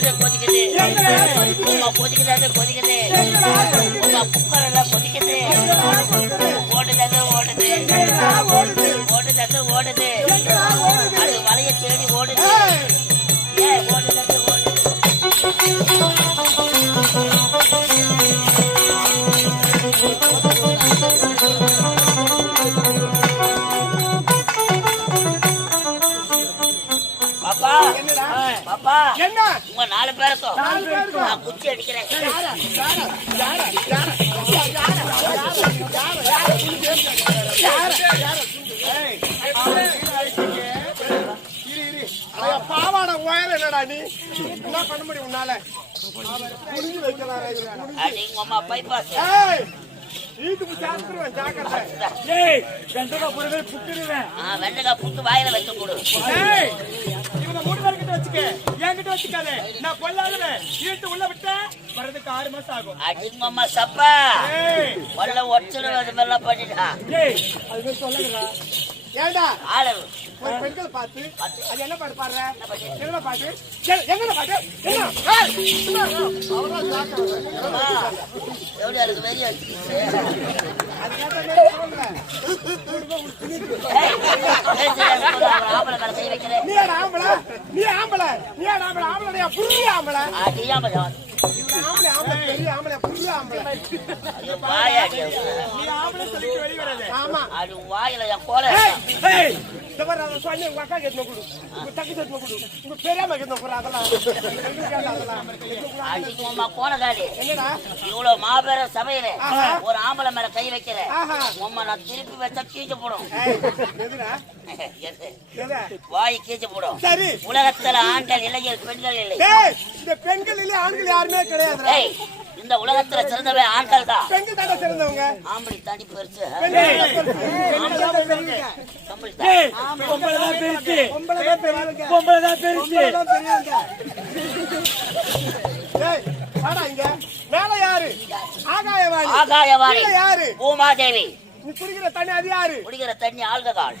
கொதிக்குதாது கொதிக்குது. உமா கொதிக்குதாது கொதிக்குது. உமா குக்கர் எல்லாம் கொதிக்குது. ஓடுதாது ஓடுது. ஓடுதாது ஓடுது. அது வலைய தேடி ஓடுது. ஏன் ஓடுதாது ஓடுது. உங்க நாலு நாலு பேருக்கும். நான் குச்சி அடிக்கிறேன். அட பாவாடை உயரம் என்னடா நீ என்ன பண்ண முடியும் உன்னால உங்க அம்மா பைபாஸ் வீட்டுக்கு சாப்பிடுவேன் ஜாக்கிரதை ஏய் வெண்டைக்காய் புட்டு வாயில வச்சு கொடு. மூணு பேர் கிட்ட வச்சுக்க. என்கிட்ட வச்சுக்காத. நான் கொல்லாதவன். வீட்டு உள்ள விட்ட வர்றதுக்கு ஆறு மாசம் ஆகும். அடி உங்க அம்மா சப்பா கொல்ல ஒட்டுறது அது மாதிரிலாம் பண்ணிட்டா அது சொல்லுங்கடா ஏண்டா? ஆளு. ஒரு பெண்களை பார்த்து அது என்ன பாட்டு பாடுற? என்ன பாட்டு? எ- என்னென்ன பாட்டு? நீ ஆம்பளை? நீ ஆம்பளை. நீ ஆம்பளை? ஆம்பளை. புரிய ஆம்பளை. ஆம்பளை ஆம்பளை பெரிய ஆம்பளை புரிய ஆம்பளை. ஐயோ, வாயாடி அது. நீ ஆம்பளை சொல்லிட்டு வெளிய வராத. ஆமா. அது வாயில என் கோலை. இவ்வளவு மாபெரும் சபையில ஆஹா. ஒரு ஆம்பளை மேல கை வைக்கிற நான் திருப்பி வச்சா கீஞ்சு போடும் வாய் கீஞ்சு போடும் சரி உலகத்துல ஆண்கள் இளைஞர் பெண்கள் இல்லை டேய் இந்த பெண்கள் இல்ல ஆண்கள் யாருமே கிடையாதுடா ஏய், இந்த உலகத்துல சிறந்தவை ஆண்கள் தான் சிறந்தவங்க. ஆம்பளை தாண்டி பெருசு. மேல யாரு? ஆகாயவாணி. ஆகாயவாணி. யாரு? பூமாதேவி. நீ குடிக்கிற தண்ணி அது யாரு? குடிக்கிற தண்ணி ஆல்கஹால்.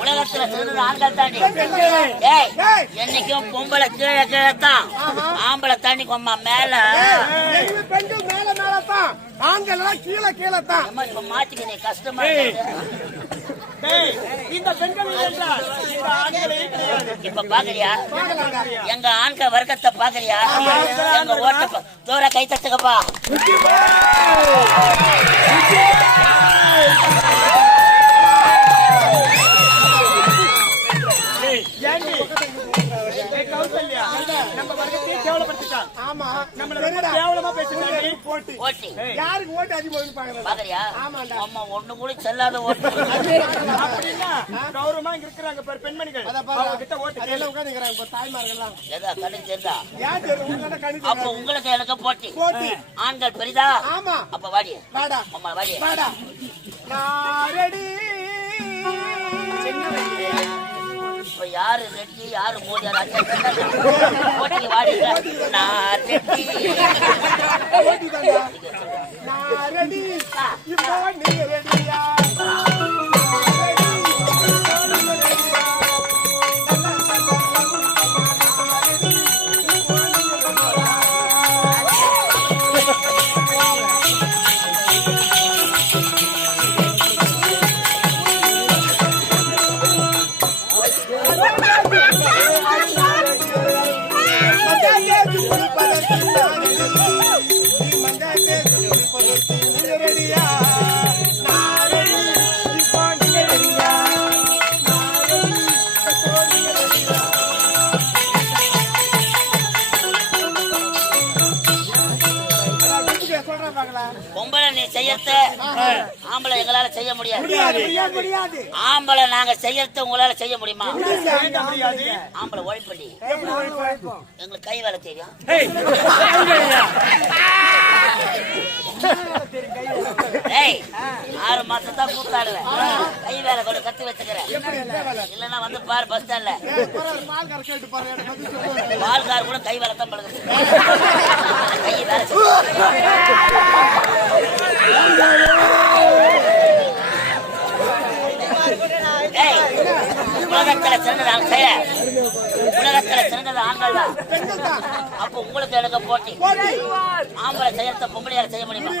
உலகத்துல சிறந்தது ஆண்கள் தாண்டி. என்னைக்கும் பொம்பளை கீழே கீழே தான். ஆம்பளை தாண்டி கொம்மா மேல. பெண்கள் மேல மேல தான். ஆண்கள் எல்லாம் கீழே கீழே தான். அம்மா, இப்ப மாத்திக்க நீ கஷ்டமா இந்த பெண்கள் இல்லை என்றால் இந்த ஆண்களே கிடையாது இப்ப பாக்குறியா பார்க்கலாம்டா. எங்க ஆண்கள் வர்க்கத்தை பாக்குறியா எங்க ஓட்ட தூர கை தட்டுக்கப்பா கேவலமா பேசிட்டாண்டி போட்டி ஓட்டி. யாருக்கு ஓட்டு அதிகமாக பாக்குறது? பாக்குறியா? ஆமாண்டா. அம்மா ஒண்ணு கூட செல்லாத ஓட்டு. அப்படின்னா கௌரவமா இங்க இருக்கிறாங்க பாரு பெண்மணிகள். அத அவங்க கிட்ட ஓட்டு அதெல்லாம் உட்காந்துக்கிறாங்க இப்ப தாய்மார்கள்லாம். எதா கண்ணுக்கு தெரிந்தா ஏன் தெரியும் உங்களாண்ட கணி அப்ப உங்களுக்கு எனக்கு போட்டி. போட்டி. ஆண்கள் பெரிதா? ஆமா. அப்ப வாடி. வாடா. அம்மா வாடி. வாடா. நான் ரெடி இப்ப யாரு ரெட்டி யாரு மோடி யாரு அண்ணன் வாடி நான் ரெட்டி. செய்யறத ஆம்பளை எங்களால செய்ய முடியாது. ஆம்பளை நாங்க செய்யறத உங்களால செய்ய முடியுமா? ஆம்பளை உழைப்படி எப்படி உழைப்போம் எங்களுக்கு கை வேலை தெரியும். ஆறு மாசம் தான் கூத்தாடுவேன். கை வேலை கூட கத்து வச்சுக்கிறேன். இல்லன்னா வந்து பாரு பஸ் ஸ்டாண்ட்ல. பால்கார் கூட கை வேலை தான் பழகுது. கை வேலை செய்யும். ஏய், உலகத்துல சிறந்தது ஆண் செய்ய. உலகத்துல சிறந்தது ஆண்கள் தான். அப்ப உங்களுக்கு எனக்கு போட்டி. போட்டி. ஆம்பளை செய்யறத பொம்பளையால செய்ய முடியுமா?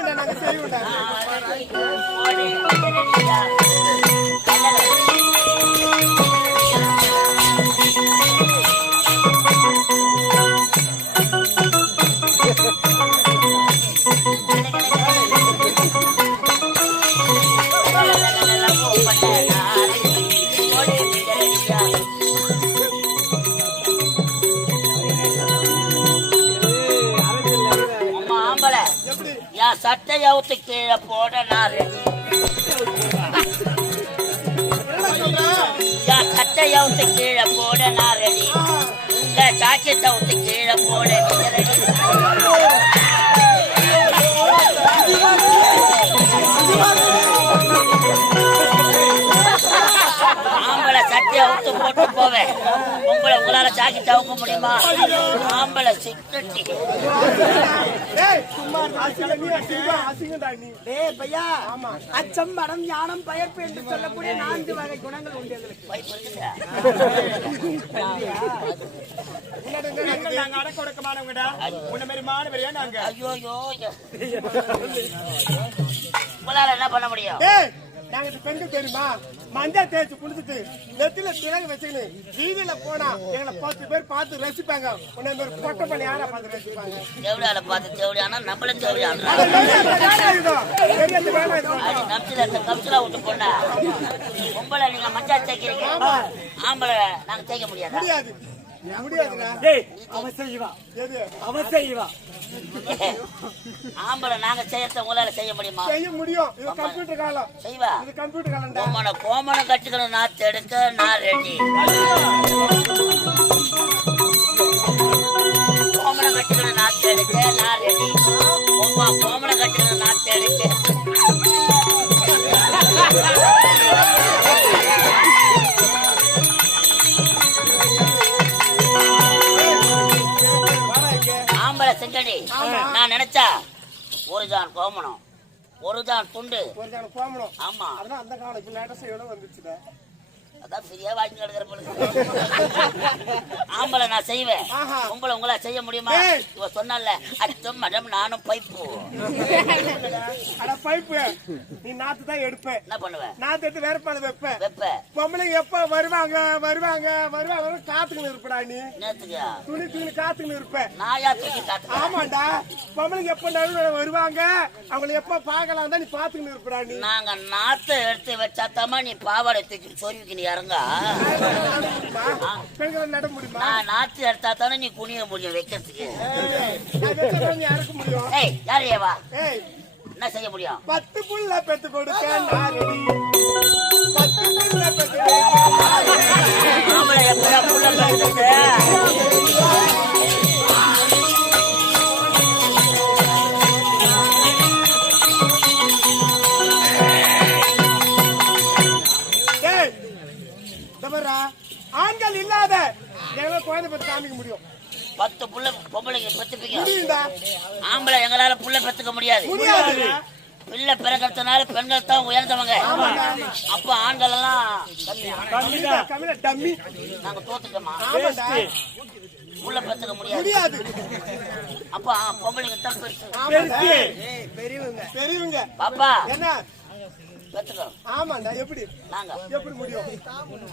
சட்டை அவுத்து கீழே போட நான் ரெடி சட்டை அவுத்து கீழே போட நான் ரெடி ஜாக்கெட் அவுத்து கீழே போட நீங்க ரெடி. சட்டை அவுத்து போட்டு போவேன். உங்களை உங்களால ஜாக்கெட் அவுக்க முடியுமா? ஆம்பளை சிக்கட்டி. அச்சம் மடம் ஞானம் பயப்பு என்று சொல்லக்கூடிய நான்கு வகை குணங்கள் உண்டு நாங்க அடக்க ஒடுக்கமானவங்கடா? உன்ன மாதிரி மாணவரையா நாங்க. ஐயோ. உங்களால என்ன பண்ண முடியும்? டேய், நாங்க பெண்கள் தெரியுமா? மஞ்சள் தேய்ச்சி குளிச்சுட்டு நெத்தில திலகு வச்சுக்கின்னு வீதியில போனா எங்களை பத்து பேர் பார்த்து ரசிப்பாங்க. உன்னை ஒரு பொட்டை பண்ணி யாரா பார்த்து ரசிப்பாங்க? தேவடியால பார்த்து தேவடியானா நம்மளும் தேவடியானா கம்சில இருக்க கம்சிலா விட்டு போண்டா பொம்பளை நீங்க மஞ்சள் தேய்க்கிறீங்க. ஆம்பளை நாங்க தேய்க்க முடியாதா? முடியாது. முடியாதுடா. அவன் செய்வான். அவன் செய்வான். ஆம்பளை நாங்க செய்யறத உங்களால செய்ய முடியுமா? செய்ய முடியும். இது கம்ப்யூட்டர் காலம். செய்வா. இது கம்ப்யூட்டர் காலம்டா. கோமண கோமணம் கட்டிக்கணும் நாத்து எடுக்க நான் ரெடி கோமணம் கட்டிக்கணும் நாத்து எடுக்க நான் ரெடி உமா கோமணம் கட்டிக்கணும் நாத்து எடுக்க செங்கடி நான் நினைச்சா ஒரு ஜான் கோமணம் ஒரு ஜான் துண்டு. ஒரு ஜன போகணும் ஆமா. அதெல்லாம் அந்த காலம் இப்ப லேட்டஸ்ட் எவ்வளவு வந்துச்சுடா? அதான் சரியா வாங்கி கிடக்குற பொழுது. ஆம்பளை நான் செய்வேன். உங்களை உங்களா செய்ய முடியுமா. இவ சொன்னல அச்சம் மடம் நானும் பைப்பு. பைப்பு. நீ நாத்து தான் எடுப்ப. என்ன பண்ணுவேன் நாத்து எடுத்து வேற பாடு வைப்ப. வெப்ப. பொம்பளைங்க எப்ப வருவாங்க? வருவாங்க? வருவாங்க? காத்துக்கின்னு இருப்படா நீ. நேத்துக்கா துணி துணி காத்துக்கின்னு இருப்ப. நாயா தூக்கி காத்து ஆமாண்டா. பொம்பளைங்க எப்ப நடுவில் வருவாங்க? அவங்கள எப்ப பார்க்கலாம் தான் நீ பாத்துக்கின்னு இருப்படா நீ. நாங்க நாத்தை எடுத்து வச்சாத்தாமா நீ பாவாடை தூக்கி சொருவிக்கு நீ இறங்க பெண்களை நான் நாத்து எடுத்தா தானே நீ குனிய முடியும் வைக்கிறதுக்கு. முடியும் ஏய் யார் ஏவா? என்ன செய்ய முடியும்? பத்து புள்ள பெத்து கொடுக்க நான் பத்து புள்ள பெத்து கொடுக்க புள்ள குழந்தை பத்தி காமிக்க முடியும். பத்து புள்ள பொம்பளைங்க பெத்துப்பீங்க. ஆம்பளை எங்களால புள்ள பெத்துக்க முடியாது. முடியாது. பிள்ளை பிறக்கிறதுனால பெண்கள் தான் உயர்ந்தவங்க. அப்ப ஆண்கள் எல்லாம் நாங்க தோத்துட்டோமா? புள்ள பெத்துக்க முடியாது. அப்ப பொம்பளைங்க தான் பெருசு. பெரியவங்க பெரியவங்க. பாப்பா. என்ன? ஆமாண்டா எப்படி? நாங்க எப்படி முடியும்?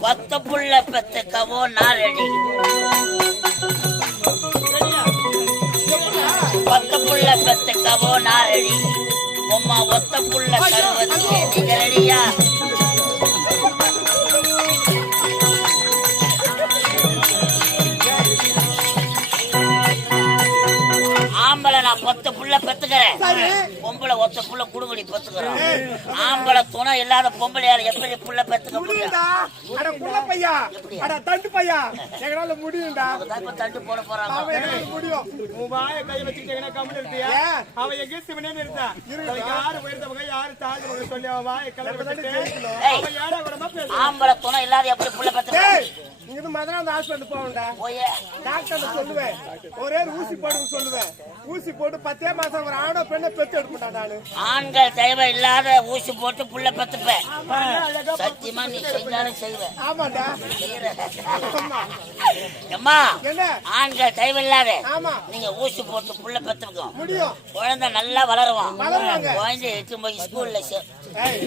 பத்து புள்ள பெத்துக்கவோ நான் ரெடி பத்து புள்ள பெத்துக்கவோ நான் ரெடி உம்மா ஒத்த புள்ள தருவதுக்கு நீங்க ரெடியா ஆம்பளை நான் பத்து புள்ள பெத்துக்கிறேன். பொம்பளை ஒத்த புள்ள பெத்துக்கிறேன் ஆம்பளை துணை இல்லாத பொம்பளையால எப்படி புள்ள பெத்துக்க முடியும்? முடியும்டா. அட புள்ள பையா. அட தண்டு பையா. எங்களால முடியும்டா. போட போறாங்க. எங்களால முடியும். உன் வாயை கை வச்சுக்கிட்டீங்கன்னா கம்மல் ஏன்? அவன் எங்க சிவனே இருந்தா. யாரு உயர்ந்தவங்க யாரு தாழ்ந்தவங்க சொல்லி அவன் வாயை கலர். அவன் ஆம்பளை துணை இல்லாத எப்படி புள்ள பெத்துக்க டேய் இங்க இருந்து மதுராந்த ஹாஸ்பிட்டல் போயே. டாக்டர் சொல்லுவேன். ஒரே ஊசி போடுங்க சொல்லுவேன். ஊசி போட்டு பத்தே மாசம் ஒரு ஆணோ பெண்ணை பெத்து எடுப்பா நானு. ஆண்கள் தேவை இல்லாத ஊசி போட்டு புள்ள பெத்துப்பேன். சத்தியமா நீ செஞ்சாலும் செய்வேன் அம்மா ஆண்கள் தேவையில்லாத ஆமா. நீங்க ஊசி போட்டு புள்ள பெத்துக்கும் முடியும். குழந்தை நல்லா வளருவான். குழந்தை எடுத்து போய் ஸ்கூல்ல சே ஏய்,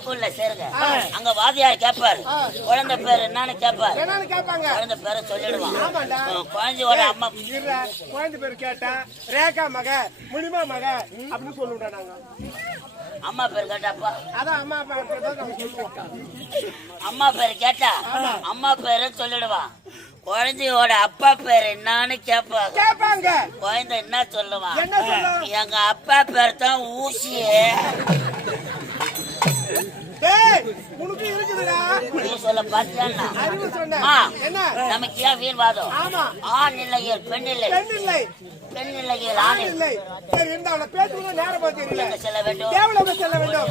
ஸ்கூல்ல சேருங்க. அங்க வாதியார் கேட்பாரு. குழந்தை பேர் என்னன்னு கேட்பாரு என்னன்னு கேட்பாங்க குழந்தை பேரை சொல்லிடுவான். குழந்தையோட அம்மா குழந்தை பேர் கேட்டா ரேகா மக முனிமா மக அப்படின்னு சொல்லுவோம்டா நாங்க. அம்மா பேர் கேட்டாப்பா. அதான் அம்மா பேர் சொல்லுவோம். அம்மா கேட்டா அம்மா பேரு சொல்லிடுவான். குழந்தையோட அப்பா பேர் என்னன்னு கேட்பாங்க கேட்பாங்க குழந்தை என்ன சொல்லுவான்? எங்க அப்பா பேர் தான் ஊசியே. உனக்கு இருக்குதுடா. நீ சொல்ல பாத்தியா அறிவு சொன்ன. ஆ. என்ன? நமக்கு ஏன் ஆமா. ஆண் இல்லையல் பெண் இல்லை. பெண் இல்லை. பெண் இல்லையல் ஆண் இல்லை. சரி இருந்தா அவளை பேசுறது நேரம் செல்ல வேண்டும்? செல்ல வேண்டும்?